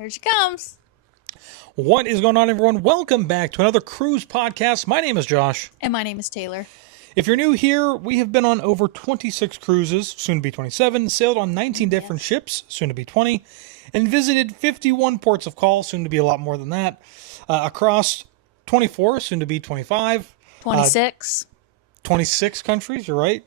Here she comes. What is going on, everyone? Welcome back to another cruise podcast. My name is Josh. And my name is Taylor. If you're new here, we have been on over 26 cruises, soon to be 27, sailed on 19 different ships, soon to be 20, and visited 51 ports of call, soon to be a lot more than that, across 24, soon to be 25. 26. 26 countries, you're right.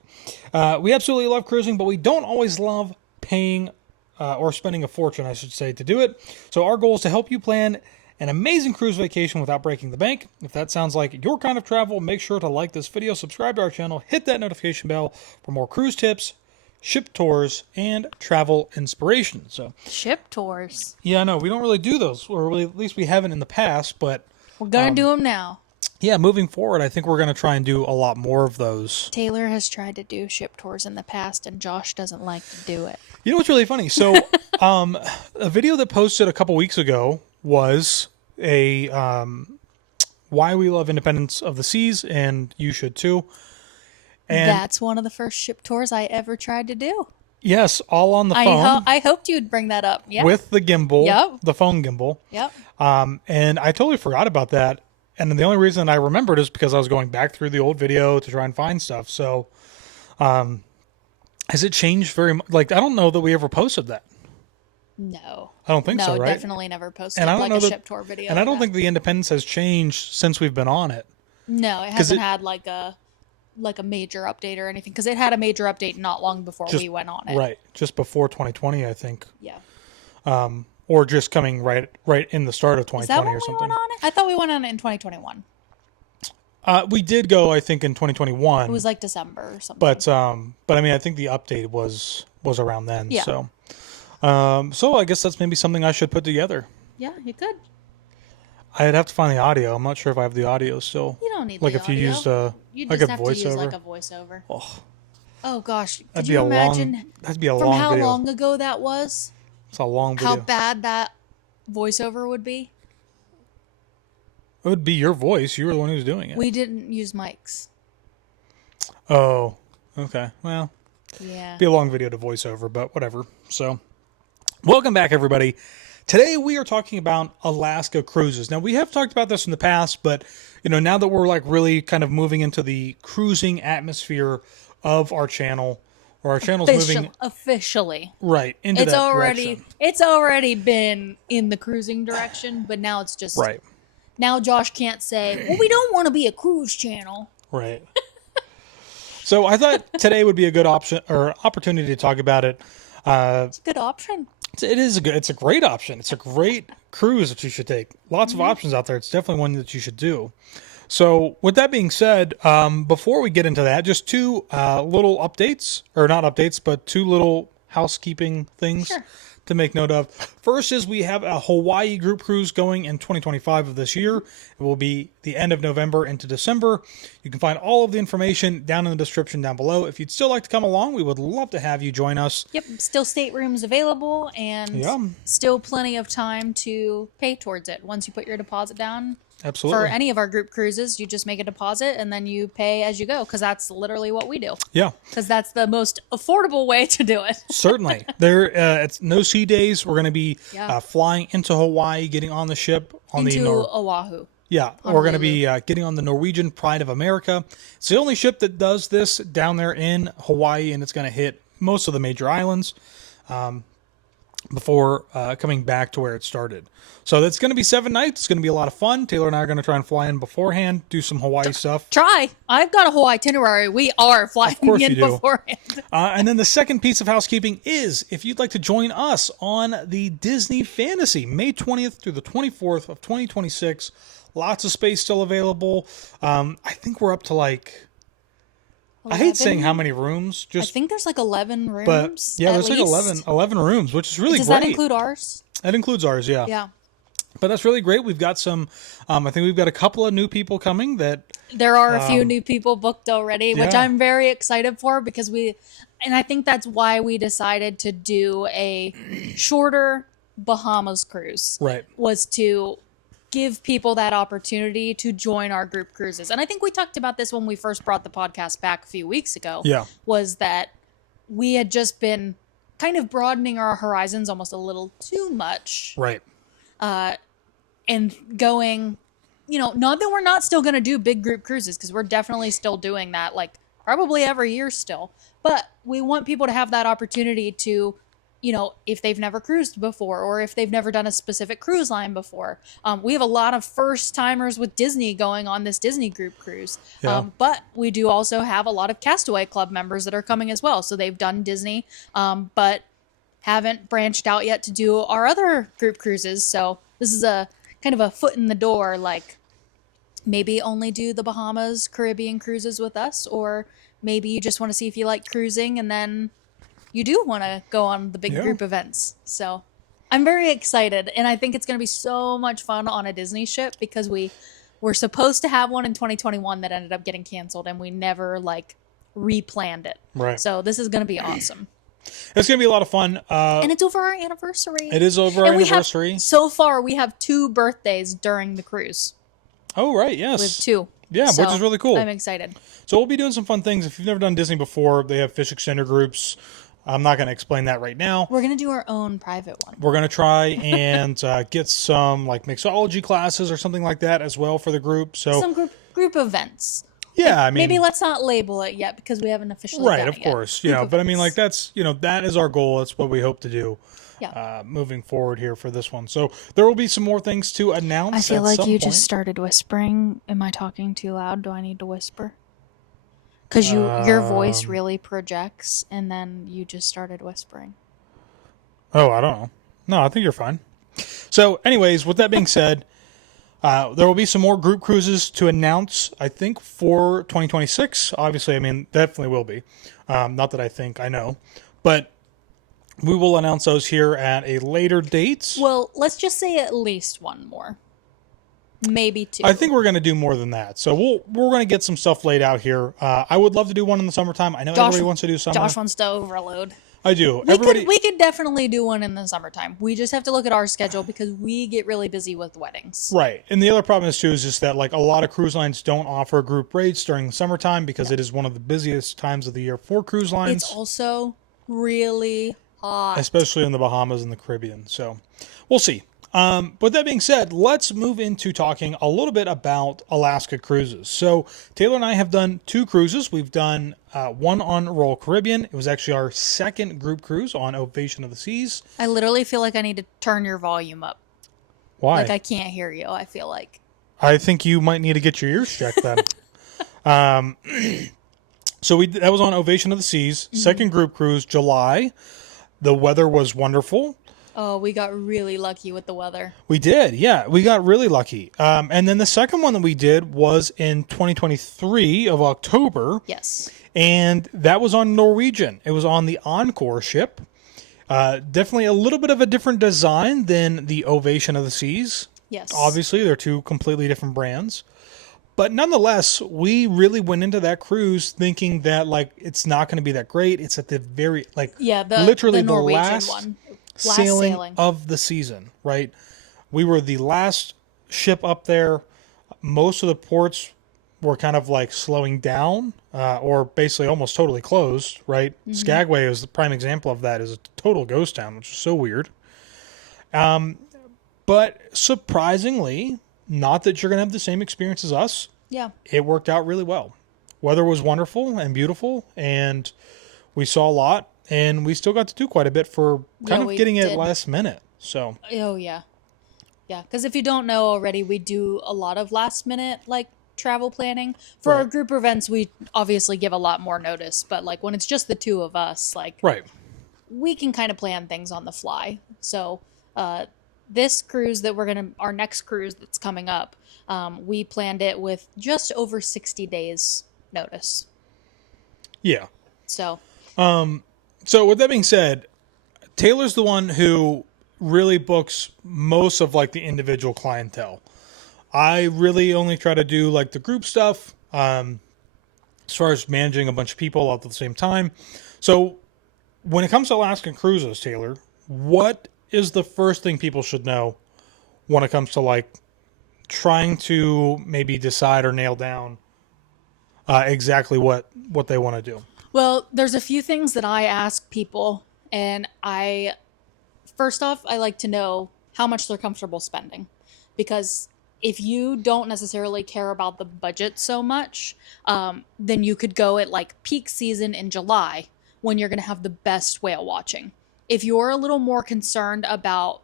We absolutely love cruising, but we don't always love paying or spending a fortune, I should say, to do it. So our goal is to help you plan an amazing cruise vacation without breaking the bank. If that sounds like your kind of travel, make sure to like this video, subscribe to our channel, hit that notification bell for more cruise tips, ship tours, and travel inspiration. So Ship tours. yeah, no, we don't really do those, or really, at least we haven't in the past, but We're going to do them now. yeah, moving forward, I think we're going to try and do a lot more of those. Taylor has tried to do ship tours in the past, and Josh doesn't like to do it. You know what's really funny? So, a video that posted a couple weeks ago was a why we love independence of the seas, and you should too. And That's one of the first ship tours I ever tried to do. yes, all on the phone I hoped you'd bring that up. Yeah. with the gimbal, Yep. the phone gimbal. Yep. And I totally forgot about that. And the only reason I remembered is because I was going back through the old video to try and find stuff. So, has it changed very much? Like, I don't know that we ever posted that. No. I don't think so, right? Definitely never posted And I don't like know a that- ship tour video. And I of don't that. think the independence has changed since we've been on it. No, it hasn't had like a major update or anything, because it had a major update not long before we went on it. Right. Just before 2020, I think. Yeah. Or just coming right in the start of 2020 Is that when or we something. went on it? I thought we went on it in 2021. We did go, I think, in 2021. It was like December or something. But I mean, I think the update was around then. Yeah. So, so I guess that's maybe something I should put together. Yeah, you could. I'd have to find the audio. I'm not sure if I have the audio still. You don't need Like the if you audio. used You like just a have to use voiceover. like a voiceover. Oh gosh, could That'd you be a imagine long. That'd be a from long how video. long ago that was? It's a long video. How bad that voiceover would be? It would be your voice. You were the one who was doing it. We didn't use mics. Oh, okay. Well, Yeah. be a long video to voice over, but whatever. So, welcome back, everybody. Today we are talking about Alaska cruises. Now, we have talked about this in the past, but now that we're like really kind of moving into the cruising atmosphere of our channel, or our channel's moving Officially. right into that direction. It's already been in the cruising direction, but now it's just Right, now Josh can't say, "Well, we don't want to be a cruise channel." right. So I thought today would be a good option or opportunity to talk about it. It's a good option. It's a great option. It's a great cruise that you should take. Lots of options out there. It's definitely one that you should do. So with that being said, before we get into that, just two little updates, or not updates, but two little housekeeping things Sure. to make note of. First is we have a Hawaii group cruise going in 2025 of this year. It will be the end of November into December. You can find all of the information down in the description down below. If you'd still like to come along, we would love to have you join us. Yep, still staterooms available, and Yeah. still plenty of time to pay towards it. Once you put your deposit down Absolutely. for any of our group cruises, you just make a deposit and then you pay as you go, because that's literally what we do. Yeah. Because that's the most affordable way to do it. Certainly. It's no sea days. We're going to be Yeah. flying into Hawaii, getting on the ship on Into the Oahu. yeah. We're going to be getting on the Norwegian Pride of America. It's the only ship that does this down there in Hawaii, and it's going to hit most of the major islands before coming back to where it started. So that's going to be 7 nights. It's going to be a lot of fun. Taylor and I are going to try and fly in beforehand, do some Hawaii stuff. Try. I've got a whole itinerary. We are flying course in you do. beforehand. And then the second piece of housekeeping is if you'd like to join us on the Disney Fantasy, May 20th through the 24th of 2026. Lots of space still available. I think we're up to like, I hate saying how many rooms, I just, think there's like 11 rooms. but yeah, at there's least. like 11 rooms, which is really Does great. that include ours? That includes ours, yeah. Yeah. But that's really great. We've got some, I think we've got a couple of new people coming that, There are a few new people booked already, which yeah. I'm very excited for, because and I think that's why we decided to do a shorter Bahamas cruise. right. Was to give people that opportunity to join our group cruises. And I think we talked about this when we first brought the podcast back a few weeks ago. Yeah. Was that we had just been kind of broadening our horizons almost a little too much. Right. and going, not that we're not still going to do big group cruises, because we're definitely still doing that, like probably every year still. But we want people to have that opportunity to, if they've never cruised before, or if they've never done a specific cruise line before. We have a lot of first timers with Disney going on this Disney group cruise. Yeah. But we do also have a lot of Castaway Club members that are coming as well. So they've done Disney, but haven't branched out yet to do our other group cruises. So this is a kind of a foot in the door, like maybe only do the Bahamas Caribbean cruises with us, or maybe you just want to see if you like cruising and then you do want to go on the big group events. So I'm very excited, and I think it's going to be so much fun on a Disney ship, because we were supposed to have one in 2021 that ended up getting canceled, and we never replanned it. Right. So this is going to be awesome. It's going to be a lot of fun. And it's over our anniversary. It is over our anniversary. So far, we have 2 birthdays during the cruise. Oh, right. Yes. We have 2. Yeah, So, which is really cool. I'm excited. So we'll be doing some fun things. If you've never done Disney before, they have fish extender groups. I'm not going to explain that right now. We're going to do our own private one. We're going to try and get some mixology classes or something like that as well for the group. So some group events. Yeah, I mean, maybe let's not label it yet, because we haven't officially right, done of it yet. course, but I mean, that's that is our goal. That's what we hope to do. Yeah. Moving forward here for this one. So there will be some more things to announce. I feel at like some you point. just started whispering. Am I talking too loud? Do I need to whisper? Because your voice really projects, and then you just started whispering. Oh, I don't know. No, I think you're fine. So, anyways, with that being said, there will be some more group cruises to announce, I think, for 2026. Obviously, I mean, definitely will be. Not that I think, I know. But we will announce those here at a later date. Well, let's just say at least one more. Maybe 2. I think we're going to do more than that. So we're going to get some stuff laid out here. I would love to do one in the summertime. I know everybody wants to do summer. Josh wants to overload. I do. We could definitely do one in the summertime. We just have to look at our schedule, because we get really busy with weddings. Right. And the other problem is, too, is just that a lot of cruise lines don't offer group rates during the summertime, because it is one of the busiest times of the year for cruise lines. It's also really hot. Especially in the Bahamas and the Caribbean. So we'll see. With that being said, let's move into talking a little bit about Alaska cruises. So Taylor and I have done 2 cruises. We've done one on Royal Caribbean. It was actually our second group cruise on Ovation of the Seas. I literally feel like I need to turn your volume up. Why? I can't hear you, I feel like. I think you might need to get your ears checked then. So that was on Ovation of the Seas, second group cruise, July. The weather was wonderful. Oh, we got really lucky with the weather. We did, yeah. We got really lucky. And then the second one that we did was in 2023 of October. Yes. And that was on Norwegian. It was on the Encore ship. Definitely a little bit of a different design than the Ovation of the Seas. Yes. Obviously, they're 2 completely different brands. But nonetheless, we really went into that cruise thinking that it's not going to be that great. It's at the very literally the Norwegian last one. sailing of the season, right? We were the last ship up there. Most of the ports were kind of slowing down, or basically almost totally closed, right? Mm-hmm. Skagway is the prime example of that, is a total ghost town, which is so weird. But surprisingly, not that you're going to have the same experience as us. Yeah. It worked out really well. Weather was wonderful and beautiful, and we saw a lot, and we still got to do quite a bit for kind of getting it last minute. So. Oh, yeah. Yeah, because if you don't know already, we do a lot of last minute, travel planning. For our group events, we obviously give a lot more notice, but, when it's just the 2 of us, right, we can kind of plan things on the fly. So, this cruise that our next cruise that's coming up, we planned it with just over 60 days notice. Yeah. So with that being said, Taylor's the one who really books most of the individual clientele. I really only try to do the group stuff, as far as managing a bunch of people all at the same time. So when it comes to Alaskan cruises, Taylor, what is the first thing people should know when it comes to trying to maybe decide or nail down exactly what they want to do? Well, there's a few things that I ask people, and first off, I like to know how much they're comfortable spending. Because if you don't necessarily care about the budget so much, then you could go at like peak season in July when you're going to have the best whale watching. If you're a little more concerned about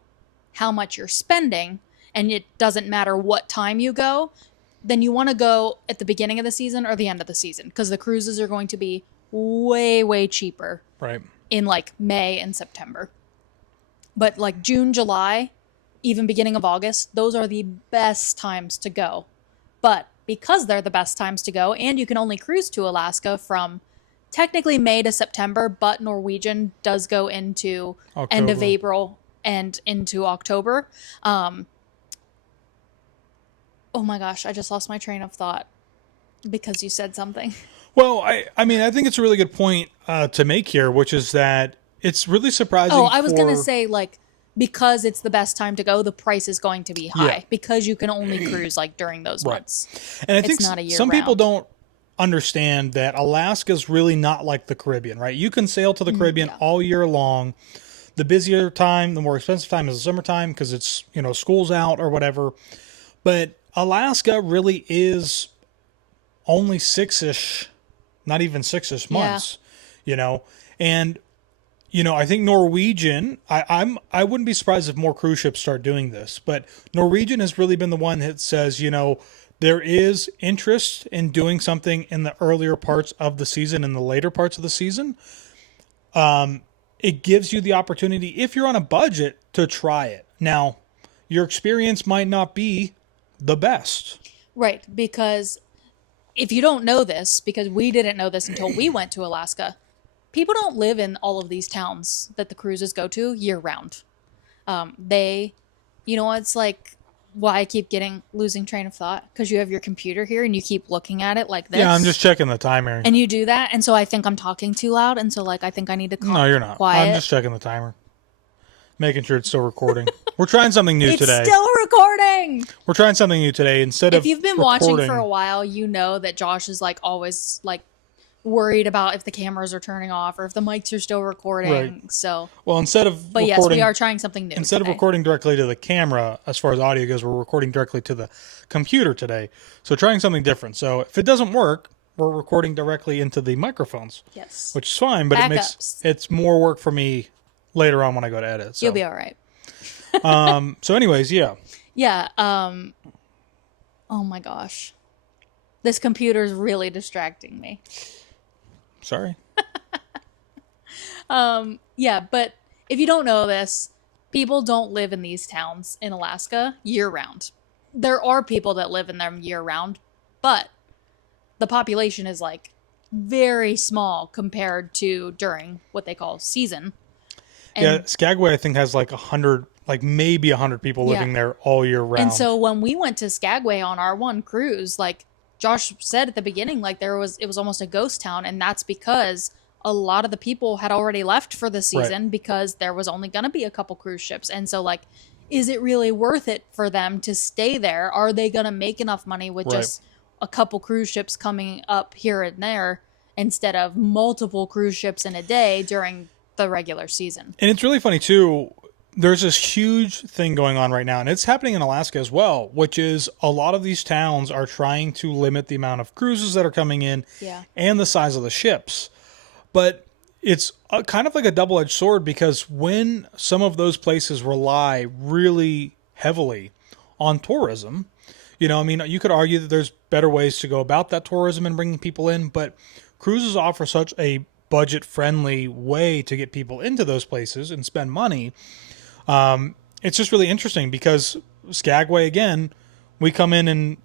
how much you're spending and it doesn't matter what time you go, then you want to go at the beginning of the season or the end of the season, because the cruises are going to be way, way cheaper Right. in like May and September. But like June, July, even beginning of August, those are the best times to go. But because they're the best times to go, and you can only cruise to Alaska from technically May to September, but Norwegian does go into end of October. April and into October. Oh my gosh, I just lost my train of thought because you said something. Well, I mean, I think it's a really good point to make here, which is that it's really surprising. Oh, I was going to say, like, because it's the best time to go, the price is going to be high, Yeah. because you can only cruise like during those months. And I think It's not a year some people round. don't understand that Alaska's really not like the Caribbean, right? You can sail to the Caribbean yeah. all year long. The busier time, the more expensive time is the summertime because it's, school's out or whatever. But Alaska really is only six-ish, not even six-ish months, and I think Norwegian, I wouldn't be surprised if more cruise ships start doing this, but Norwegian has really been the one that says, there is interest in doing something in the earlier parts of the season and the later parts of the season. It gives you the opportunity, if you're on a budget, to try it. Now, your experience might not be the best. Right, because if you don't know this, because we didn't know this until we went to Alaska, people don't live in all of these towns that the cruises go to year round. It's like why I keep losing train of thought, because you have your computer here and you keep looking at it like this. Yeah, I'm just checking the timer. And you do that, and so I think I'm talking too loud, and so like I think I need to No, you're not. quiet. I'm just checking the timer. Making sure it's still recording. We're trying something new It's today. still recording. We're trying something new today. Instead of If you've been recording, watching for a while, you know that Josh is like always like worried about if the cameras are turning off or if the mics are still recording. Right. So, well, instead of but yes, we are trying something new. Instead today. of recording directly to the camera, as far as audio goes, we're recording directly to the computer today. So trying something different. So if it doesn't work, we're recording directly into the microphones. Yes. Which is fine, but Backups. it's more work for me later on when I go to edit. So. You'll be all right. So anyways, yeah. Yeah. Oh my gosh, this computer is really distracting me. Sorry. Yeah, but if you don't know this, people don't live in these towns in Alaska year round. There are people that live in them year round, but the population is like very small compared to during what they call season. And, Yeah, Skagway I think has like 100, like maybe 100 people living there all year round. And so when we went to Skagway on our one cruise, like Josh said at the beginning, like it was almost a ghost town, and that's because a lot of the people had already left for the season because there was only going to be a couple cruise ships. And so like, is it really worth it for them to stay there? Are they going to make enough money with just a couple cruise ships coming up here and there instead of multiple cruise ships in a day during the regular season? And it's really funny too. There's this huge thing going on right now, and it's happening in Alaska as well, which is a lot of these towns are trying to limit the amount of cruises that are coming in and the size of the ships. But it's kind of like a double-edged sword, because when some of those places rely really heavily on tourism, you could argue that there's better ways to go about that tourism and bringing people in, but cruises offer such a budget-friendly way to get people into those places and spend money. It's just really interesting because Skagway, again, we come in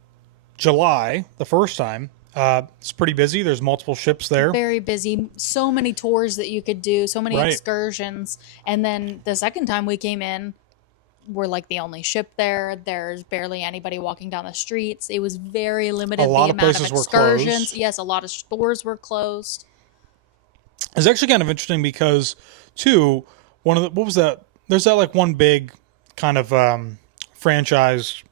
July the first time. It's pretty busy. There's multiple ships there. Very busy. So many tours that you could do, so many excursions. And then the second time we came in, we're like the only ship there. There's barely anybody walking down the streets. It was very limited, A lot the of amount of places were excursions. closed. Yes, a lot of stores were closed. It's actually kind of interesting because, too, what was that? There's that like one big kind of franchise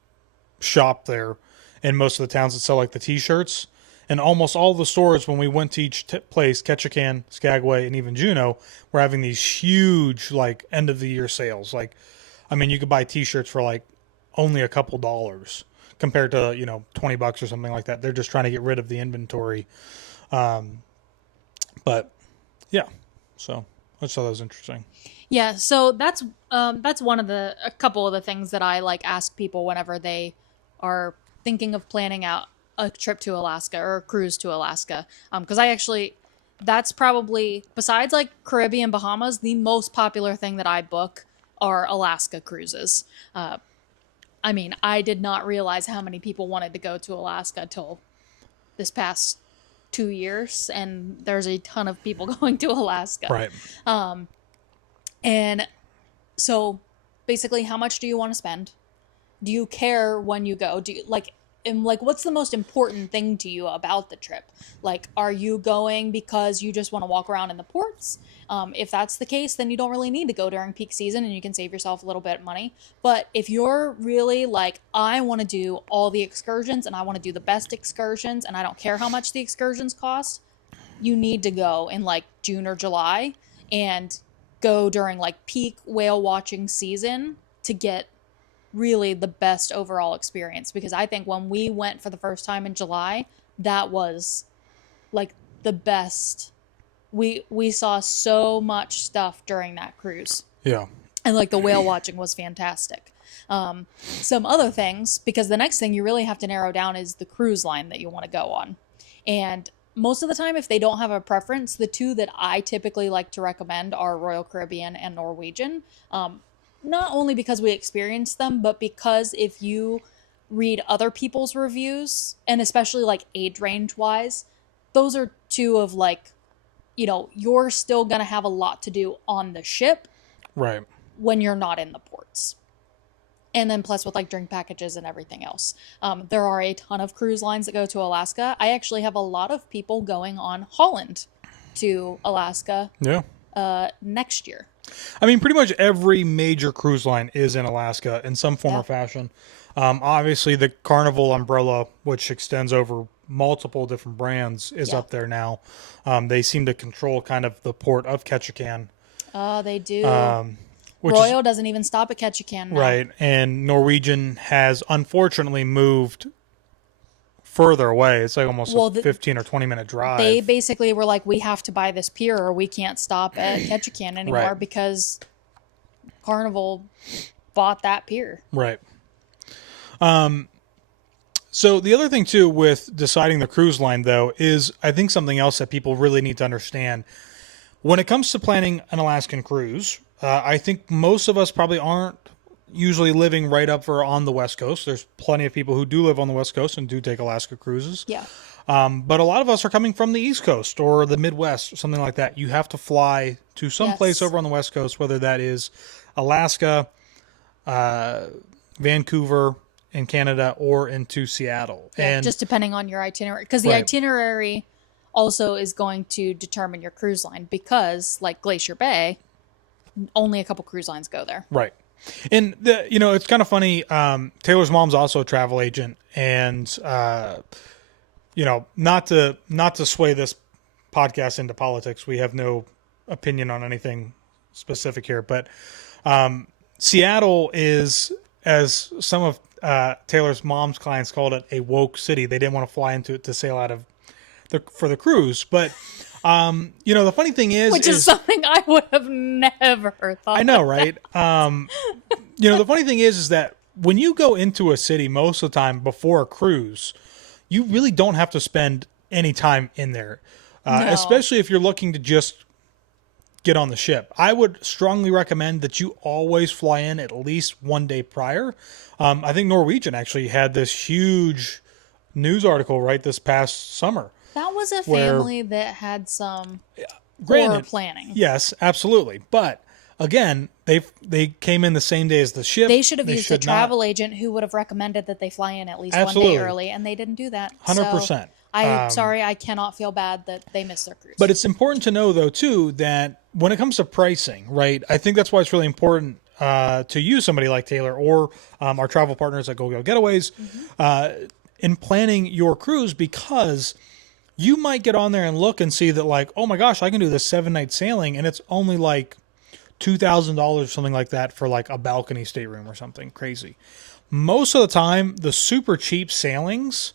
shop there in most of the towns that sell like the T-shirts. And almost all the stores, when we went to each place, Ketchikan, Skagway, and even Juneau, were having these huge like end of the year sales. Like I mean, you could buy T-shirts for like only a couple dollars compared to, you know, $20 or something like that. They're just trying to get rid of the inventory. But yeah, so I just thought that was interesting. Yeah, so that's one of a couple of the things that I like ask people whenever they are thinking of planning out a trip to Alaska or a cruise to Alaska. Because that's probably, besides like Caribbean, Bahamas, the most popular thing that I book are Alaska cruises. I mean, I did not realize how many people wanted to go to Alaska till this past 2 years, and there's a ton of people going to Alaska. Right. And so basically, how much do you want to spend? Do you care when you go? Do you what's the most important thing to you about the trip? Like, are you going because you just want to walk around in the ports? If that's the case, then you don't really need to go during peak season and you can save yourself a little bit of money. But if you're really like, I want to do all the excursions and I want to do the best excursions and I don't care how much the excursions cost, you need to go in like June or July and go during like peak whale watching season to get really the best overall experience. Because I think when we went for the first time in July, that was like the best. We saw so much stuff during that cruise. Yeah. And like the whale watching was fantastic. Some other things, because the next thing you really have to narrow down is the cruise line that you want to go on. And most of the time, if they don't have a preference, the two that I typically like to recommend are Royal Caribbean and Norwegian. Not only because we experienced them, but because if you read other people's reviews, and especially like age range wise, those are two of like, you know, you're still going to have a lot to do on the ship. Right. When you're not in the ports. And then plus with like drink packages and everything else. There are a ton of cruise lines that go to Alaska. I actually have a lot of people going on Holland to Alaska next year. I mean, pretty much every major cruise line is in Alaska in some form or fashion. Obviously, the Carnival umbrella, which extends over multiple different brands, is up there now. They seem to control kind of the port of Ketchikan. Oh, they do. Royal doesn't even stop at Ketchikan now. Right, and Norwegian has unfortunately moved further away. It's like almost a 15 or 20 minute drive. They basically were like, we have to buy this pier or we can't stop at Ketchikan anymore because Carnival bought that pier. Right. So the other thing too with deciding the cruise line though is I think something else that people really need to understand when it comes to planning an Alaskan cruise. I think most of us probably aren't usually living right up or on the West Coast. There's plenty of people who do live on the West Coast and do take Alaska cruises. Yeah. But a lot of us are coming from the East Coast or the Midwest or something like that. You have to fly to some place over on the West Coast, whether that is Alaska, Vancouver in Canada, or into Seattle. Yeah, and just depending on your itinerary. Because the itinerary also is going to determine your cruise line because, like Glacier Bay, only a couple cruise lines go there. Right. And, it's kind of funny. Taylor's mom's also a travel agent. And, not to sway this podcast into politics. We have no opinion on anything specific here. But Seattle is, as some of Taylor's mom's clients called it, a woke city. They didn't want to fly into it to sail out of for the cruise. But the funny thing is... Which is something I would have never thought. I know, right? The funny thing is that when you go into a city most of the time before a cruise, you really don't have to spend any time in there. Especially if you're looking to just get on the ship. I would strongly recommend that you always fly in at least one day prior. I think Norwegian actually had this huge news article right this past summer. That was a family that had some poor planning. Yes, absolutely. But again, they came in the same day as the ship. They should have used a travel agent who would have recommended that they fly in at least 1 day early, and they didn't do that. 100%. So I'm sorry, I cannot feel bad that they missed their cruise. But it's important to know, though, too, that when it comes to pricing, right, I think that's why it's really important to use somebody like Taylor or our travel partners at Go Getaways in planning your cruise, because you might get on there and look and see that, like, oh my gosh, I can do this 7-night sailing, and it's only like $2,000, something like that, for like a balcony stateroom or something crazy. Most of the time, the super cheap sailings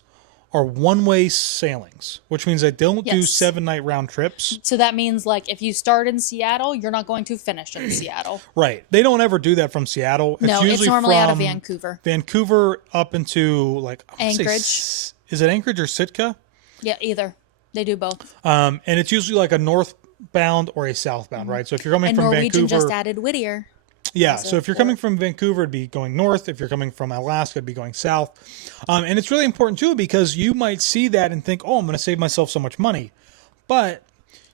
are one-way sailings, which means they don't do Yes. 7-night round trips. So that means like if you start in Seattle, you're not going to finish in Seattle. Right. They don't ever do that from Seattle. No, it's normally out of Vancouver. Vancouver up into like Anchorage. Is it Anchorage or Sitka? Yeah, either. They do both. And it's usually like a northbound or a southbound, right? So if you're coming And from Norwegian Vancouver, just added Whittier. yeah. as a So if you're port. coming from Vancouver, it'd be going north. If you're coming from Alaska, it'd be going south. And it's really important too because you might see that and think, "Oh, I'm going to save myself so much money," but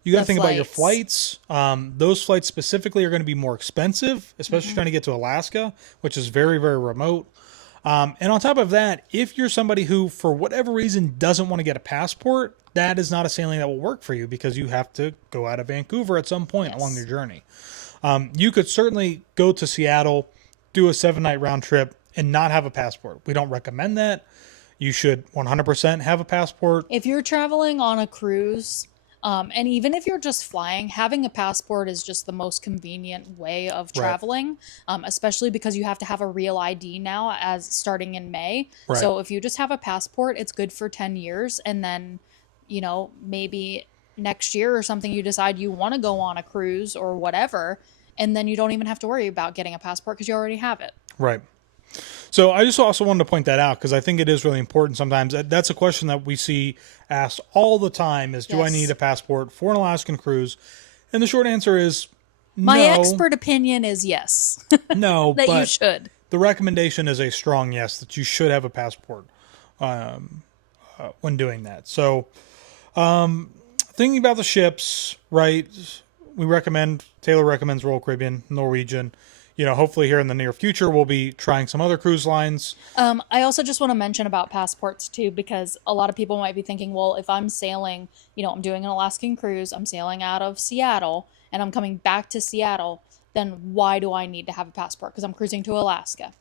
you got to The think about your flights. Those flights specifically are going to be more expensive, especially trying to get to Alaska, which is very, very remote. And on top of that, if you're somebody who, for whatever reason, doesn't want to get a passport, that is not a sailing that will work for you because you have to go out of Vancouver at some point along your journey. You could certainly go to Seattle, do a 7-night round trip, and not have a passport. We don't recommend that. You should 100% have a passport. If you're traveling on a cruise, and even if you're just flying, having a passport is just the most convenient way of traveling, especially because you have to have a real ID now as starting in May. Right. So if you just have a passport, it's good for 10 years. And then, maybe next year or something, you decide you want to go on a cruise or whatever. And then you don't even have to worry about getting a passport because you already have it. Right. So I just also wanted to point that out because I think it is really important sometimes. That's a question that we see asked all the time is, do I Yes. need a passport for an Alaskan cruise? And the short answer is My no. expert opinion is yes, No, that but you should. the recommendation is a strong yes, that you should have a passport when doing that. So thinking about the ships, right, Taylor recommends Royal Caribbean, Norwegian. Hopefully here in the near future, we'll be trying some other cruise lines. I also just want to mention about passports too, because a lot of people might be thinking, well, if I'm sailing, I'm doing an Alaskan cruise, I'm sailing out of Seattle and I'm coming back to Seattle, then why do I need to have a passport? Because I'm cruising to Alaska.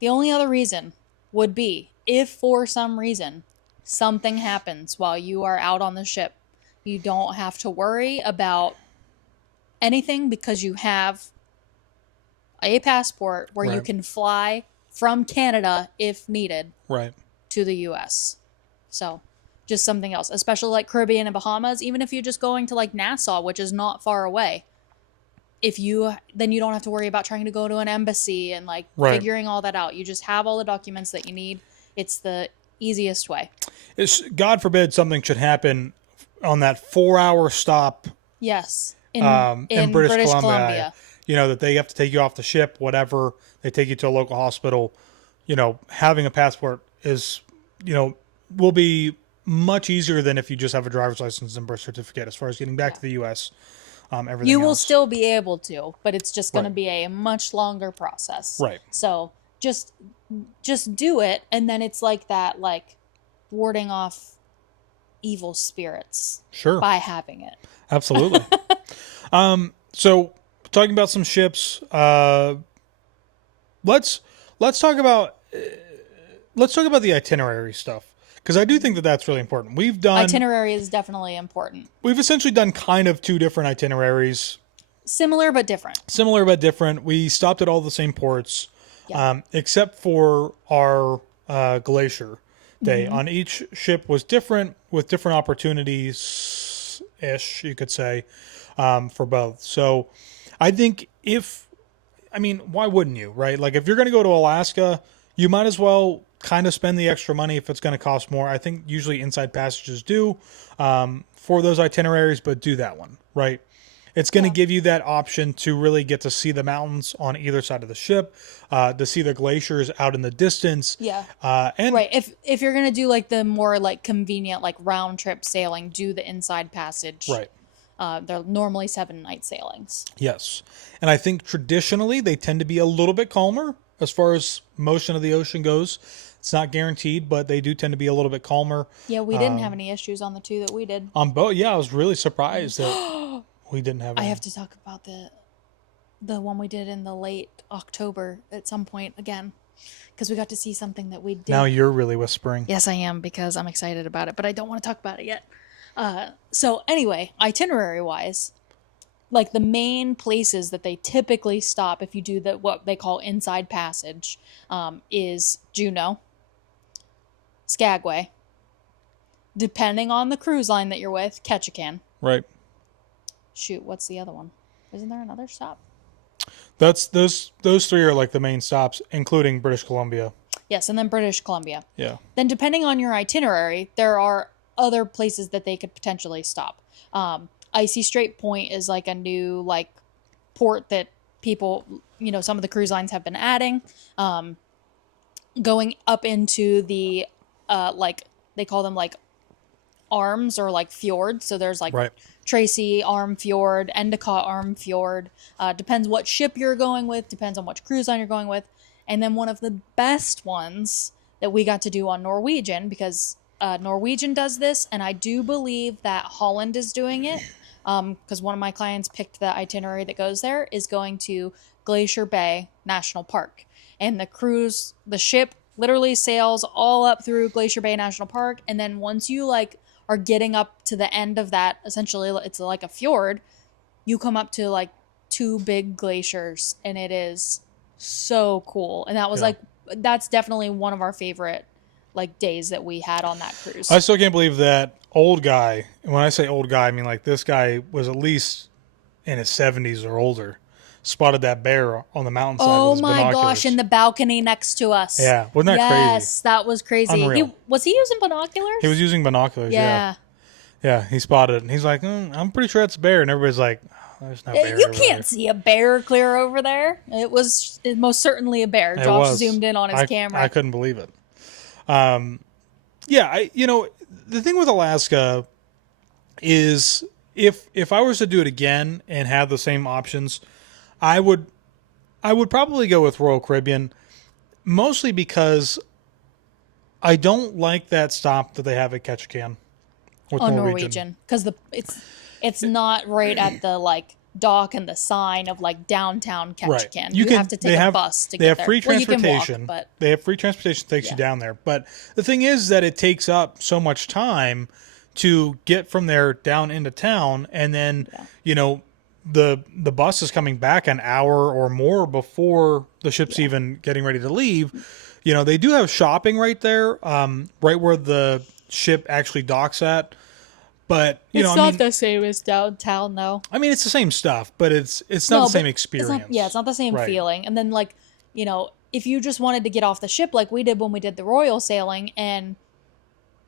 The only other reason would be if for some reason something happens while you are out on the ship. You don't have to worry about anything because you have a passport where you Right. can fly from Canada if needed Right. to the US. So just something else, especially like Caribbean and Bahamas, even if you're just going to like Nassau, which is not far away. Then you don't have to worry about trying to go to an embassy and like Right. figuring all that out. You just have all the documents that you need. It's the easiest way. God forbid something should happen on that 4-hour stop Yes. In British Columbia. That they have to take you off the ship, whatever. They take you to a local hospital. Having a passport is, will be much easier than if you just have a driver's license and birth certificate as far as getting back to the U.S. Everything You will else. still be able to, but it's just going to Right. be a much longer process. Right. So just do it, and then it's like that, like warding off evil spirits Sure. by having it. Absolutely. So talking about some ships, let's talk about the itinerary stuff because I do think that that's really important. Itinerary is definitely important. We've essentially done kind of 2 different itineraries, Similar but different. similar but different. We stopped at all the same ports, Yeah. except for our glacier day. On each ship was different with different opportunities ish, you could say, for both. So I think why wouldn't you, right? Like if you're going to go to Alaska, you might as well kind of spend the extra money if it's going to cost more. I think usually inside passages do for those itineraries, but do that one, right? It's going to give you that option to really get to see the mountains on either side of the ship, to see the glaciers out in the distance. Yeah. And Right. If you're gonna do like the more like convenient like round trip sailing, do the inside passage. right. They're normally 7-night sailings. Yes. And I think traditionally they tend to be a little bit calmer as far as motion of the ocean goes. It's not guaranteed, but they do tend to be a little bit calmer. Yeah, we didn't have any issues on the 2 that we did. On boat, yeah, I was really surprised that we didn't have I any. have to talk about the one we did in the late October at some point again, because we got to see something that we did. Now you're really whispering. Yes, I am, because I'm excited about it, but I don't want to talk about it yet. So anyway, itinerary wise, like the main places that they typically stop if you do the what they call inside passage is Juneau, Skagway, depending on the cruise line that you're with, Ketchikan. Right. Shoot, what's the other one? Isn't there another stop? That's those three are like the main stops, including British Columbia. Yes, and then British Columbia. Yeah. Then depending on your itinerary, there are other places that they could potentially stop. Icy Strait Point is like a new like port that people, some of the cruise lines have been adding. Going up into the like they call them like arms or like fjords. So there's like Right. Tracy Arm Fjord, Endicott Arm Fjord. Depends what ship you're going with, depends on which cruise line you're going with. And then one of the best ones that we got to do on Norwegian, because Norwegian does this, and I do believe that Holland is doing it, because one of my clients picked the itinerary that goes there, is going to Glacier Bay National Park. And the ship literally sails all up through Glacier Bay National Park, and then once you like are getting up to the end of that, essentially it's like a fjord, you come up to like two big glaciers, and it is so cool. And that was that's definitely one of our favorite like days that we had on that cruise. I still can't believe that old guy, and when I say old guy, I mean like this guy was at least in his 70s or older, spotted that bear on the mountainside with his my binoculars. gosh, in the balcony next to us. Yeah, wasn't that crazy? Yes, that was crazy. Unreal. Was he using binoculars? He was using binoculars, Yeah. Yeah, he spotted it, and he's like, I'm pretty sure that's a bear, and everybody's like, oh, there's no bear You over can't there. see a bear clear over there. It was most certainly a bear. Josh zoomed in on his camera. I couldn't believe it. Yeah, the thing with Alaska is if I was to do it again and have the same options, I would probably go with Royal Caribbean, mostly because I don't like that stop that they have at Ketchikan with Norwegian, because it's not right at the like dock and the sign of like downtown Ketchikan. Right. You have to take a bus to get there. They have free transportation. Well, you can walk, but they have free transportation that takes you down there. But the thing is that it takes up so much time to get from there down into town, and then the bus is coming back an hour or more before the ship's even getting ready to leave. They do have shopping right there, right where the ship actually docks at. But it's not the same as downtown, though. I mean, it's the same stuff, but it's not the same experience. It's not the same feeling. And then, like, if you just wanted to get off the ship, like we did when we did the Royal sailing, and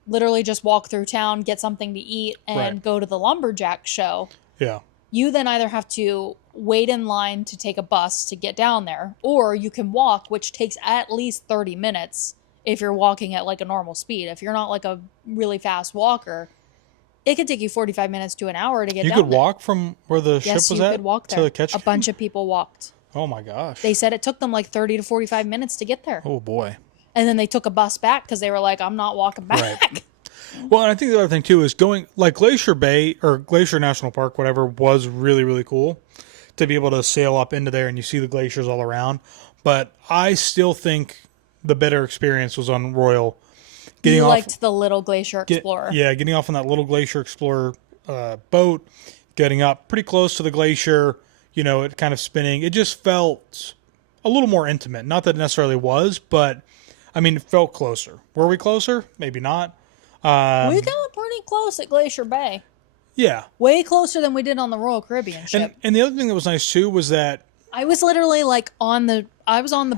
literally just walk through town, get something to eat, and go to the lumberjack show. Yeah. You then either have to wait in line to take a bus to get down there, or you can walk, which takes at least 30 minutes if you're walking at like a normal speed. If you're not like a really fast walker, it could take you 45 minutes to an hour to get down there. You could walk from where the ship was at? Yes, you could walk there. To Ketchikan? A bunch of people walked. Oh my gosh. They said it took them like 30 to 45 minutes to get there. Oh boy. And then they took a bus back because they were like, I'm not walking back. Right. Well, and I think the other thing too is going like Glacier Bay or Glacier National Park, whatever, was really, really cool to be able to sail up into there and you see the glaciers all around. But I still think the better experience was on Royal. You liked the little Glacier Explorer. Getting off on that little Glacier Explorer boat, getting up pretty close to the glacier, it kind of spinning. It just felt a little more intimate. Not that it necessarily was, but I mean, it felt closer. Were we closer? Maybe not. We got pretty close at Glacier Bay. Yeah. Way closer than we did on the Royal Caribbean ship. And the other thing that was nice too was that I was literally like on the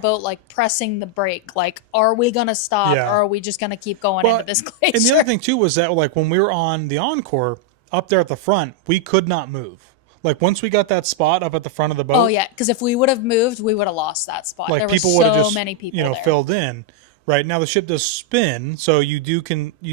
boat, like pressing the brake. Like, are we going to stop or are we just going to keep going into this glacier? And the other thing too was that like when we were on the Encore up there at the front, we could not move. Like once we got that spot up at the front of the boat. Oh yeah. Cause if we would have moved, we would have lost that spot. Like there people were would have so just, many people there. filled in. Right now the ship does spin, so you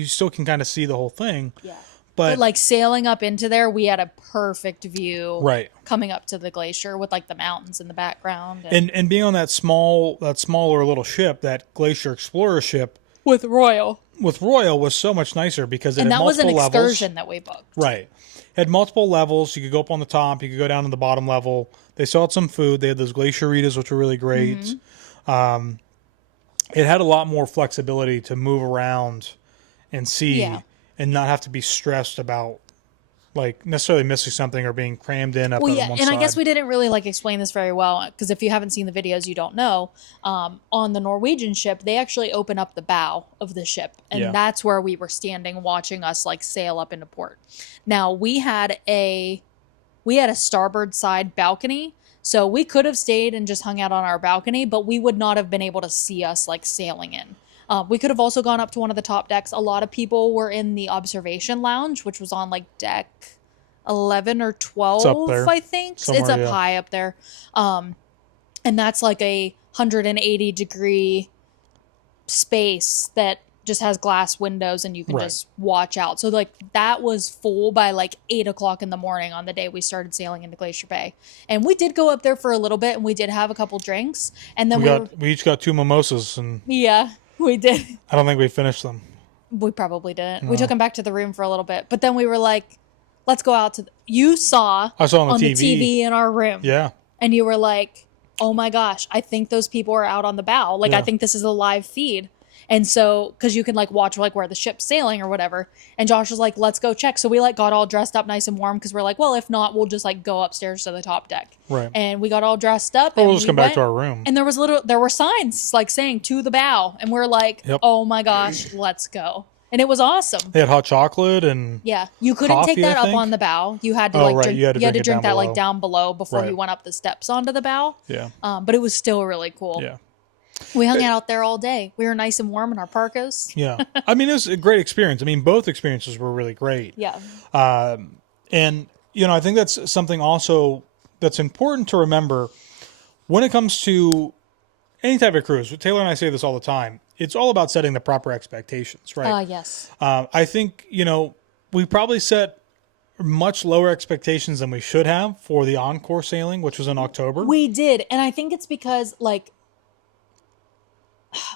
still can kind of see the whole thing. Yeah. But like sailing up into there, we had a perfect view. Right. Coming up to the glacier with like the mountains in the background. And being on that smaller little ship, that Glacier Explorer ship with Royal was so much nicer because it had multiple levels. And that was an excursion that we booked. Right. It had multiple levels. You could go up on the top. You could go down to the bottom level. They still had some food. They had those glacieritas, which were really great. Mm-hmm. It had a lot more flexibility to move around and see and not have to be stressed about like necessarily missing something or being crammed in up Well, on yeah, one and side. I guess we didn't really like explain this very well because if you haven't seen the videos, you don't know. On the Norwegian ship, they actually open up the bow of the ship, and Yeah. that's where we were standing, watching us like sail up into port. Now we had a starboard side balcony, so we could have stayed and just hung out on our balcony, but we would not have been able to see us like sailing in. We could have also gone up to one of the top decks. A lot of people were in the observation lounge, which was on like deck 11 or It's up 12, there I think. It's somewhere, up yeah. high up there. And that's like a 180-degree space that just has glass windows and you can Right. just watch out. So like that was full by like 8 o'clock in the morning on the day we started sailing into Glacier Bay. And we did go up there for a little bit and we did have a couple drinks. And then We each got 2 mimosas, and yeah, we did. I don't think we finished them. We probably didn't. No. We took him back to the room for a little bit, but then we were like, let's go out to you saw I saw on the the TV. TV in our room. Yeah. And you were like, oh my gosh, I think those people are out on the bow. Like, Yeah. I think this is a live feed. And so, because you can like watch like where the ship's sailing or whatever. And Josh was like, let's go check. So we like got all dressed up nice and warm because we're like, well, if not, we'll just like go upstairs to the top deck. Right. And we got all dressed up. Or and we'll just we come back went, to our room. And there were signs like saying to the bow. And we're like, Yep. oh my gosh, let's go. And it was awesome. They had hot chocolate and Yeah, you couldn't Coffee, take that I up think? on the bow. You had to Oh, like right, drink, you had to drink it drink down that like below. down below before Right. you went up the steps onto the bow. yeah. But it was still really cool. Yeah. We hung out there all day. We were nice and warm in our parkas. Yeah. I mean, it was a great experience. I mean, both experiences were really great. Yeah. And, you know, I think that's something also that's important to remember when it comes to any type of cruise. Taylor and I say this all the time. It's all about setting the proper expectations, right? Yes. I think, you know, we probably set much lower expectations than we should have for the encore sailing, which was in October. We did. And I think it's because, like,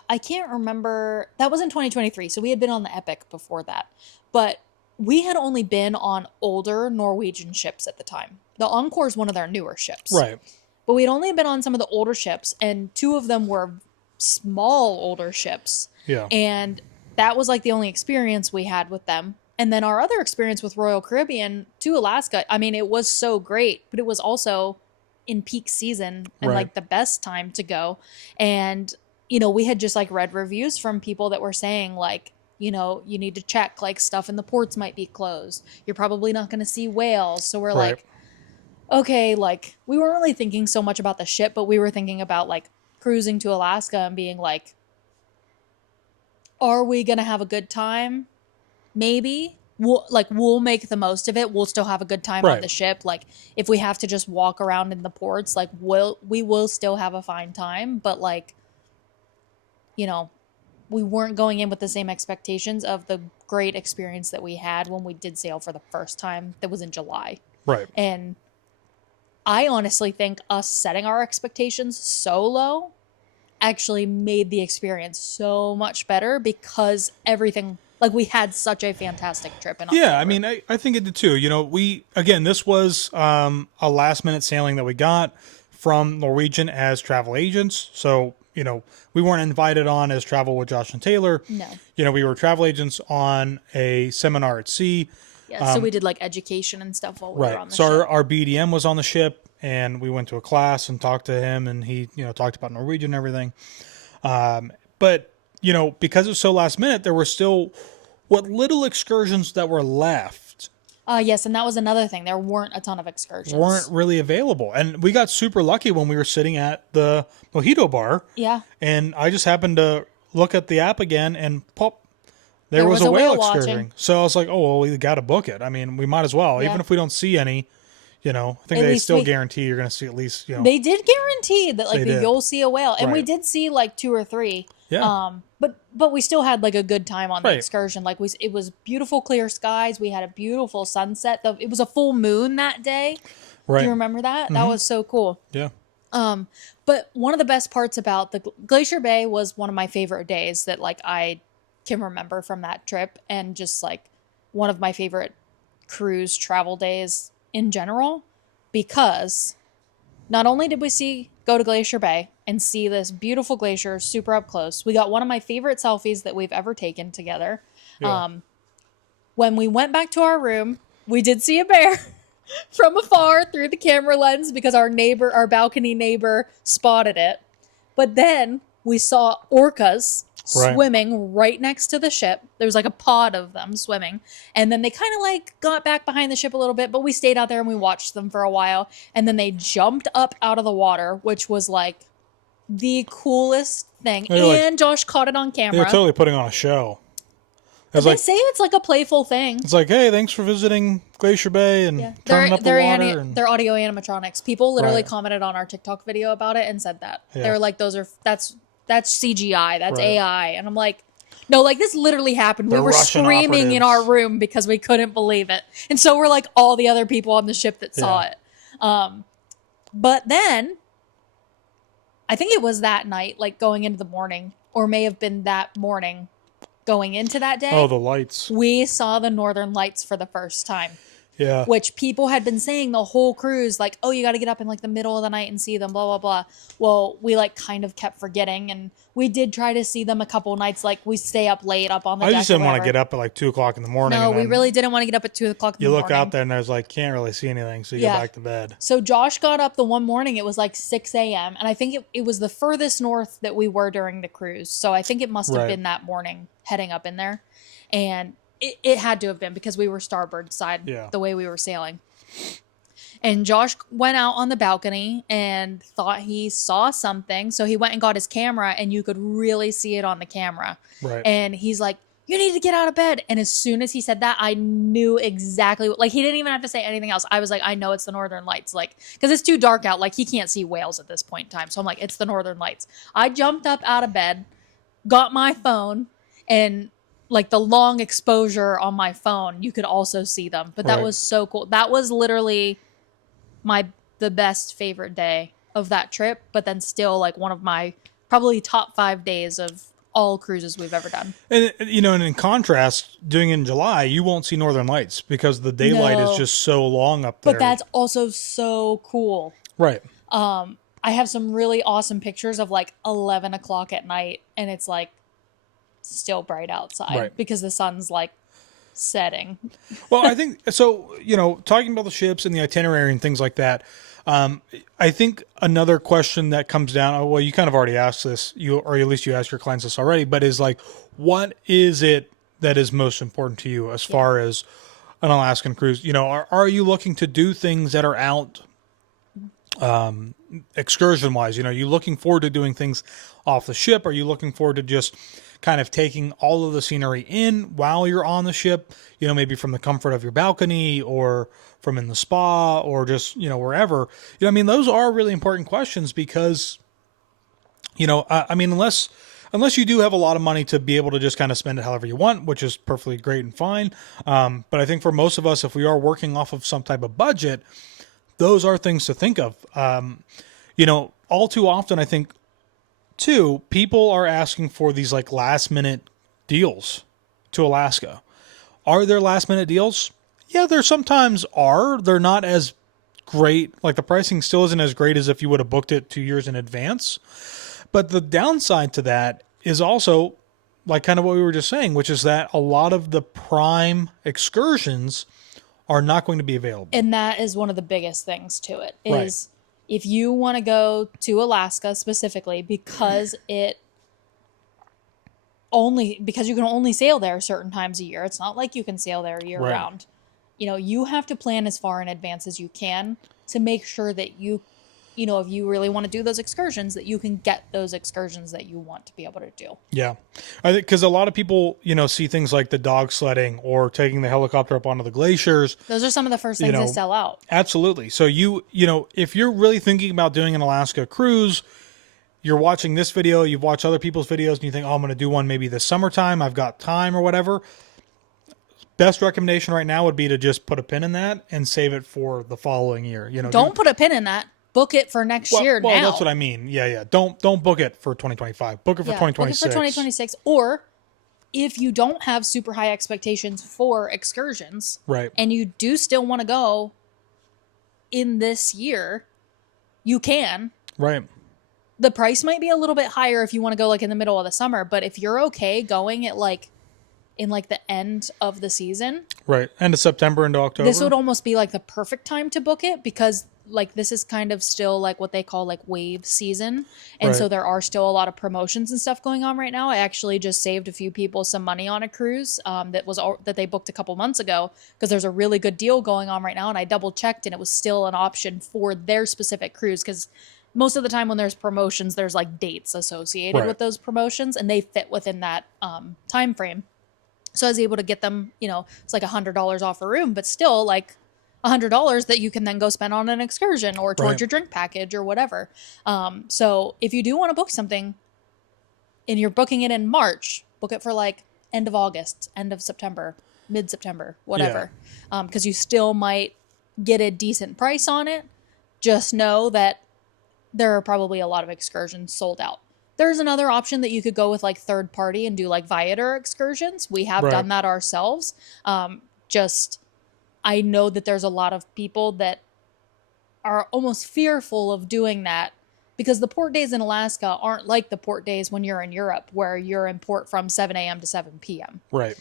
I can't remember. That was in 2023. So we had been on the Epic before that. But we had only been on older Norwegian ships at the time. The Encore is one of their newer ships. Right. But we'd only been on some of the older ships, and 2 of them were small older ships. Yeah. And that was like the only experience we had with them. And then our other experience with Royal Caribbean to Alaska, I mean, it was so great, but it was also in peak season and Right. like the best time to go. And, you know, we had just like read reviews from people that were saying like, you know, you need to check like stuff in the ports might be closed. You're probably not going to see whales. So we're Right. like, okay, like we weren't really thinking so much about the ship, but we were thinking about like cruising to Alaska and being like, are we going to have a good time? Maybe. We'll make the most of it. We'll still have a good time on Right. the ship. Like if we have to just walk around in the ports, like we will still have a fine time, but like, you know, we weren't going in with the same expectations of the great experience that we had when we did sail for the first time. That was in July. Right. And I honestly think us setting our expectations so low actually made the experience so much better because everything, like we had such a fantastic trip in October. Yeah, I mean, I think it did too. You know, this was a last minute sailing that we got from Norwegian as travel agents. So, you know, we weren't invited on as travel with Josh and Taylor. No. You know, we were travel agents on a seminar at sea. Yeah, so we did like education and stuff while we were on Right. the So ship. our BDM was on the ship and we went to a class and talked to him and he, you know, talked about Norwegian and everything. But, you know, because it was so last minute, there were still what little excursions that were left Yes, and that was another thing. There weren't a ton of excursions. weren't really available. And we got super lucky when we were sitting at the mojito bar. Yeah. And I just happened to look at the app again and pop, there was a whale excursion. watching. So I was like, oh, well, we got to book it. I mean, we might as well. Yeah. Even if we don't see any, you know, I think At they least still we- guarantee you're going to see at least, you know. They did guarantee that like They did. you'll see a whale. And we Right. did see like 2 or 3. Yeah. But we still had like a good time on the Right. excursion. Like it was beautiful clear skies. We had a beautiful sunset. It was a full moon that day. Right. Do you remember that? That was so cool. Yeah. But one of the best parts about the Glacier Bay was one of my favorite days that like I can remember from that trip, and just like one of my favorite cruise travel days in general, because not only did we go to Glacier Bay and see this beautiful glacier super up close, we got one of my favorite selfies that we've ever taken together. Yeah. When we went back to our room, we did see a bear from afar through the camera lens because our balcony neighbor spotted it. But then we saw orcas Right. swimming right next to the ship. There was like a pod of them swimming. And then they kind of like got back behind the ship a little bit, but we stayed out there and we watched them for a while. And then they jumped up out of the water, which was like the coolest thing. And Josh caught it on camera. They're totally putting on a show. They say it's like a playful thing. It's like, hey, thanks for visiting Glacier Bay and turning up the water. They're audio animatronics. People literally commented on our TikTok video about it and said that. Yeah. They were like, that's CGI, that's AI. And I'm like, no, like this literally happened. We were Russian screaming operatives in our room because we couldn't believe it. And so we're like all the other people on the ship that saw it. But then I think it was that night, like going into the morning, or may have been that morning going into that day. Oh, the lights. We saw the northern lights for the first time. Yeah. Which people had been saying the whole cruise, like, oh, you got to get up in like the middle of the night and see them, blah, blah, blah. Well, we like kind of kept forgetting, and we did try to see them a couple nights. Like we stay up late up on the deck. I just didn't want to get up at like 2 o'clock in the morning. No, we really didn't want to get up at 2 o'clock in the morning. You look out there and there's like, can't really see anything. So you go back to bed. So Josh got up the one morning. It was like 6 a.m. And I think it was the furthest north that we were during the cruise. So I think it must have been that morning heading up in there. And it had to have been because we were starboard side the way we were sailing. And Josh went out on the balcony and thought he saw something. So he went and got his camera and you could really see it on the camera. Right. And he's like, you need to get out of bed. And as soon as he said that, I knew exactly what, like he didn't even have to say anything else. I was like, I know it's the northern lights. Like, because it's too dark out. Like he can't see whales at this point in time. So I'm like, it's the northern lights. I jumped up out of bed, got my phone, and like the long exposure on my phone, you could also see them. But that was so cool. That was literally the best favorite day of that trip. But then still like one of my probably top 5 days of all cruises we've ever done. And and in contrast, doing it in July, you won't see northern lights because the daylight is just so long up there. But that's also so cool. Right. I have some really awesome pictures of like 11 o'clock at night, and it's like still bright outside because the sun's like setting. Well, I think so, talking about the ships and the itinerary and things like that, I think another question that comes down, well, you kind of already asked this, or at least you asked your clients this already, but is like, what is it that is most important to you as far as an Alaskan cruise? Are you looking to do things that are out excursion wise? Are you looking forward to doing things off the ship? Are you looking forward to just kind of taking all of the scenery in while you're on the ship, maybe from the comfort of your balcony or from in the spa or just, wherever? Those are really important questions because, unless you do have a lot of money to be able to just kind of spend it however you want, which is perfectly great and fine. But I think for most of us, if we are working off of some type of budget, those are things to think of. All too often, I think, too, people are asking for these like last minute deals to Alaska. Are there last minute deals? Yeah, there sometimes are. They're not as great. Like the pricing still isn't as great as if you would have booked it 2 years in advance. But the downside to that is also like kind of what we were just saying, which is that a lot of the prime excursions are not going to be available. And that is one of the biggest things to it is if you want to go to Alaska specifically because you can only sail there certain times a year. It's not like you can sail there year round. You have to plan as far in advance as you can to make sure that if you really want to do those excursions, that you can get those excursions that you want to be able to do. Yeah. I think because a lot of people, see things like the dog sledding or taking the helicopter up onto the glaciers. Those are some of the first things that sell out. Absolutely. So if you're really thinking about doing an Alaska cruise, you're watching this video, you've watched other people's videos and you think, oh, I'm going to do one maybe this summertime. I've got time or whatever. Best recommendation right now would be to just put a pin in that and save it for the following year. Don't put a pin in that. Book it for next year now. Well, that's what I mean. Yeah. Don't book it for 2025. Book it for 2026. Book it for 2026. Or if you don't have super high expectations for excursions, and you do still want to go in this year, you can. Right. The price might be a little bit higher if you want to go like in the middle of the summer, but if you're okay going at like in like the end of the season, Right. End of September into October. this would almost be like the perfect time to book it, because like this is kind of still like what they call like wave season, and so Right. there are still a lot of promotions and stuff going on right now. I actually just saved a few people some money on a cruise that they booked a couple months ago, because there's a really good deal going on right now, and I double checked and it was still an option for their specific cruise, because most of the time when there's promotions, there's like dates associated Right. with those promotions, and they fit within that time frame. So I was able to get them, it's like $100 off a room, but still like $100 that you can then go spend on an excursion or towards Right. your drink package or whatever. So if you do want to book something and you're booking it in March, book it for like end of August, end of September, mid-September, whatever. Because you still might get a decent price on it. Just know that there are probably a lot of excursions sold out. There's another option that you could go with like third party and do like Viator excursions. We have Right. done that ourselves. I know that there's a lot of people that are almost fearful of doing that, because the port days in Alaska aren't like the port days when you're in Europe, where you're in port from 7 a.m. to 7 p.m. Right.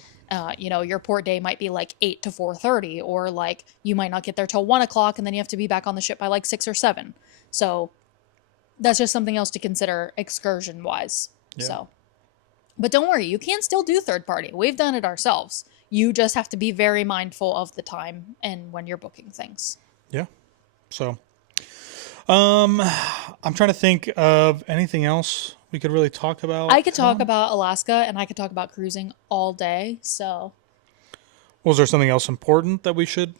Your port day might be like 8 to 4:30, or like you might not get there till 1 o'clock, and then you have to be back on the ship by like 6 or 7. So that's just something else to consider excursion wise. Yeah. So, but don't worry, you can still do third party. We've done it ourselves. You just have to be very mindful of the time and when you're booking things. Yeah. So, I'm trying to think of anything else we could really talk about. I could talk about Alaska and I could talk about cruising all day. So, Was there something else important that we should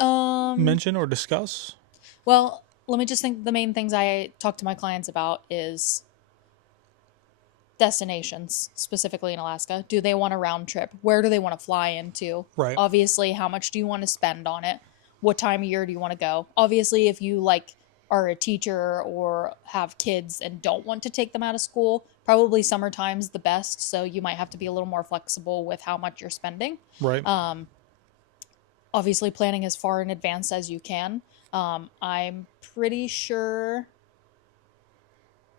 mention or discuss? well, let me just think. The main things I talk to my clients about is destinations, specifically in Alaska. Do they want a round trip? Where do they want to fly into? Right. Obviously, how much do you want to spend on it? What time of year do you want to go? Obviously, if you like are a teacher or have kids and don't want to take them out of school, probably summertime's the best. So you might have to be a little more flexible with how much you're spending. Right. Obviously, planning as far in advance as you can. I'm pretty sure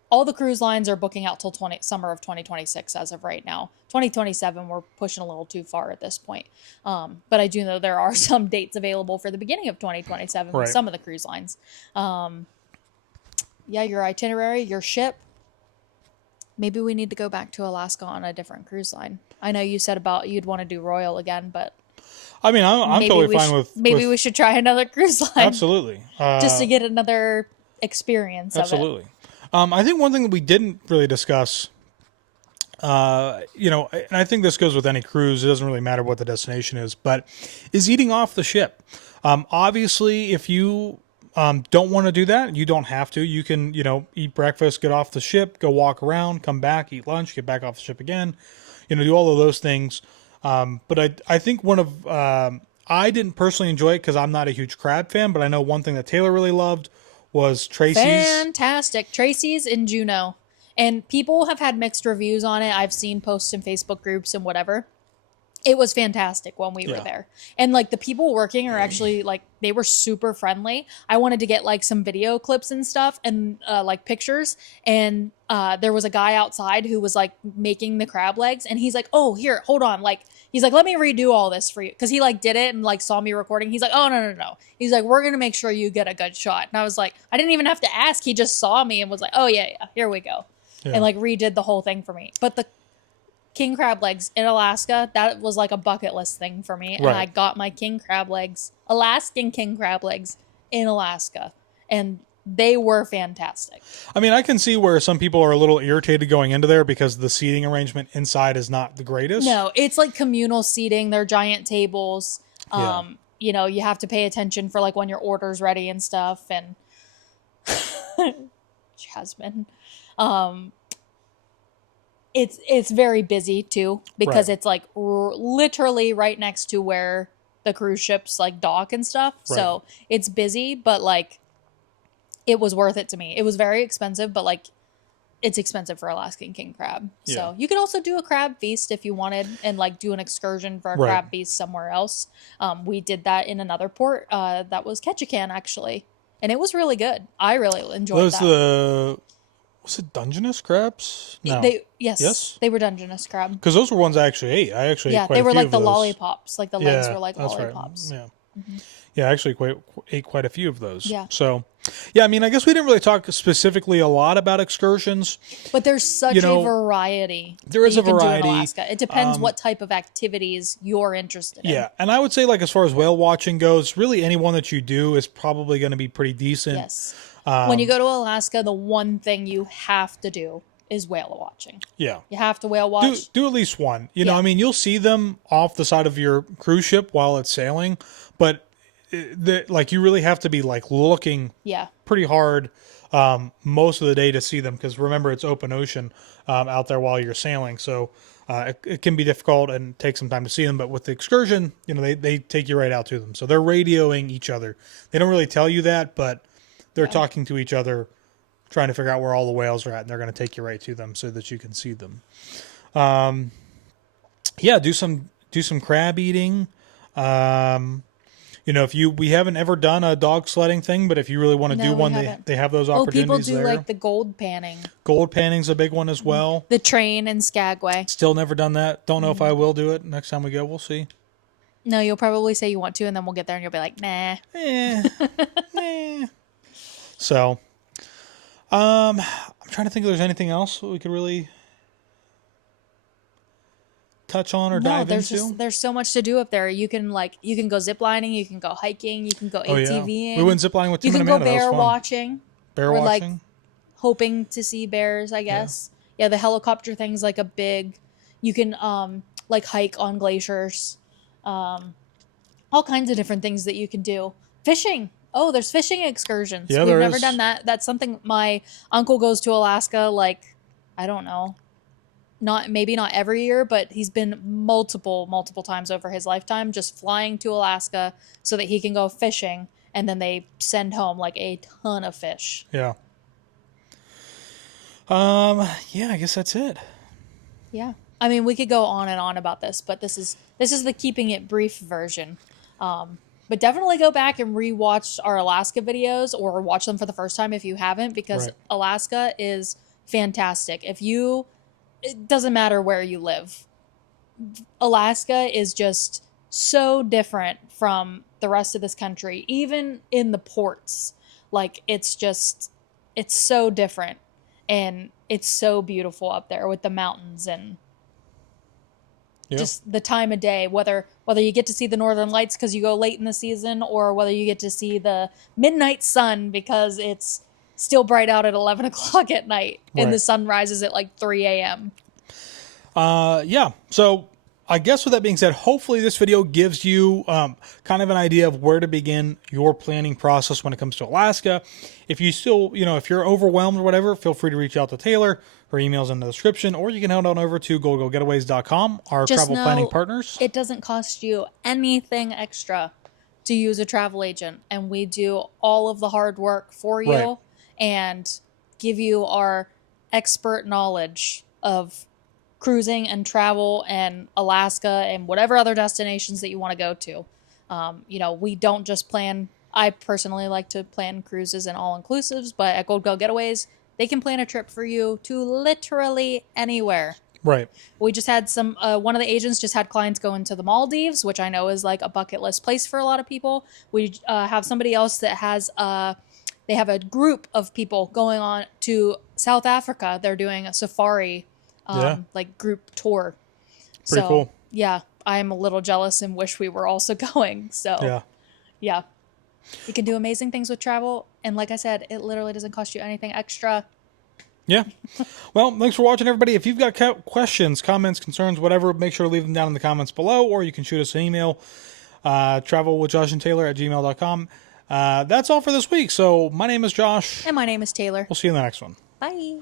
all the cruise lines are booking out till summer of 2026 as of right now. 2027, we're pushing a little too far at this point. But I do know there are some dates available for the beginning of 2027 with Right. some of the cruise lines. Yeah, your itinerary, your ship. Maybe we need to go back to Alaska on a different cruise line. I know you said about you'd want to do Royal again, but I mean, I'm totally fine with. Maybe we should try another cruise line. Absolutely. Just to get another experience of it. Absolutely. I think one thing that we didn't really discuss, and I think this goes with any cruise, it doesn't really matter what the destination is, but is eating off the ship. Obviously, if you don't want to do that, you don't have to. You can, eat breakfast, get off the ship, go walk around, come back, eat lunch, get back off the ship again, do all of those things. But I think I didn't personally enjoy it because I'm not a huge crab fan, but I know one thing that Taylor really loved was Tracy's. Fantastic. Tracy's in Juneau. And people have had mixed reviews on it. I've seen posts in Facebook groups and whatever. It was fantastic when we were there. And like the people working are actually like, they were super friendly. I wanted to get like some video clips and stuff and like pictures. And there was a guy outside who was like making the crab legs. And he's like, oh, here, hold on. Like, he's like, let me redo all this for you. Cause he like did it and like saw me recording. He's like, oh, no. He's like, we're going to make sure you get a good shot. And I was like, I didn't even have to ask. He just saw me and was like, oh yeah, here we go. Yeah. And like redid the whole thing for me. But the king crab legs in Alaska, that was like a bucket list thing for me. And Right. I got my king crab legs, Alaskan king crab legs in Alaska. And they were fantastic. I mean, I can see where some people are a little irritated going into there because the seating arrangement inside is not the greatest. No, it's like communal seating. They're giant tables. Yeah. You have to pay attention for like when your order's ready and stuff. And Jasmine. It's very busy too because Right. it's like literally right next to where the cruise ships like dock and stuff. Right. So it's busy, but like it was worth it to me. It was very expensive, but like it's expensive for Alaskan king crab. Yeah. So you could also do a crab feast if you wanted and like do an excursion for a Right. crab feast somewhere else. We did that in another port that was Ketchikan actually. And it was really good. I really enjoyed that. Was it Dungeness crabs? No. Yes, they were Dungeness crab. Because those were ones I actually ate. I actually ate quite they a were few like of the those. lollipops. Like the legs were like that's lollipops. right. Yeah. Yeah, I actually ate quite a few of those. Yeah. So, yeah, I mean, I guess we didn't really talk specifically a lot about excursions. But there's such a variety. There is a variety. Can do in Alaska. It depends what type of activities you're interested in. Yeah, and I would say, like, as far as whale watching goes, really any one that you do is probably going to be pretty decent. Yes. When you go to Alaska, the one thing you have to do is whale watching. Yeah. You have to whale watch. Do at least one. You know, I mean, you'll see them off the side of your cruise ship while it's sailing, but like you really have to be like looking pretty hard most of the day to see them, because remember, it's open ocean out there while you're sailing, so it can be difficult and take some time to see them. But with the excursion, you know, they take you right out to them, so they're radioing each other. They don't really tell you that, but they're talking to each other, trying to figure out where all the whales are at, and they're going to take you right to them so that you can see them. Do some crab eating. You know, we haven't ever done a dog sledding thing, but if you really want to do one, they have those opportunities there. People do like the gold panning. Gold panning's a big one as well. The train in Skagway. Still never done that. Don't know if I will do it next time we go. We'll see. No, you'll probably say you want to, and then we'll get there and you'll be like, nah. So, I'm trying to think if there's anything else we could really touch on or dive into. There's so much to do up there. You can go ziplining, you can go hiking, you can go ATVing. We went ziplining with Tim and Amanda. You can go bear watching. Bear watching. Like hoping to see bears, I guess. Yeah, the helicopter thing's like a big. You can like hike on glaciers. All kinds of different things that you can do. Fishing. Oh, there's fishing excursions. Yeah, We've never done that. That's something my uncle goes to Alaska, like, I don't know. Maybe not every year, but he's been multiple times over his lifetime, just flying to Alaska so that he can go fishing, and then they send home like a ton of fish. Yeah. I guess that's it. Yeah. I mean, we could go on and on about this, but this is the keeping it brief version. But definitely go back and rewatch our Alaska videos, or watch them for the first time if you haven't, because Alaska is fantastic. It doesn't matter where you live. Alaska is just so different from the rest of this country, even in the ports. Like, it's so different, and it's so beautiful up there with the mountains and just the time of day, whether you get to see the northern lights because you go late in the season, or whether you get to see the midnight sun because it's still bright out at 11 o'clock at night and the sun rises at like 3 a.m. So I guess with that being said, hopefully this video gives you kind of an idea of where to begin your planning process when it comes to Alaska. If you still, if you're overwhelmed or whatever, feel free to reach out to Taylor. Her email's in the description, or you can head on over to GoGoGetaways.com, our travel planning partners. It doesn't cost you anything extra to use a travel agent, and we do all of the hard work for you and give you our expert knowledge of cruising and travel and Alaska and whatever other destinations that you want to go to. We don't just plan. I personally like to plan cruises and all-inclusives, but at Gold Go Getaways, they can plan a trip for you to literally anywhere. Right. We just had one of the agents just had clients go into the Maldives, which I know is like a bucket list place for a lot of people. We have somebody else that has they have a group of people going on to South Africa. They're doing a safari like group tour. Pretty cool. Yeah, I'm a little jealous and wish we were also going. So yeah. You can do amazing things with travel, and like I said, it literally doesn't cost you anything extra. Yeah. Well, thanks for watching, everybody. If you've got questions, comments, concerns, whatever, make sure to leave them down in the comments below, or you can shoot us an email, travelwithjoshandtaylor@gmail.com. That's all for this week. So my name is Josh. And my name is Taylor. We'll see you in the next one. Bye.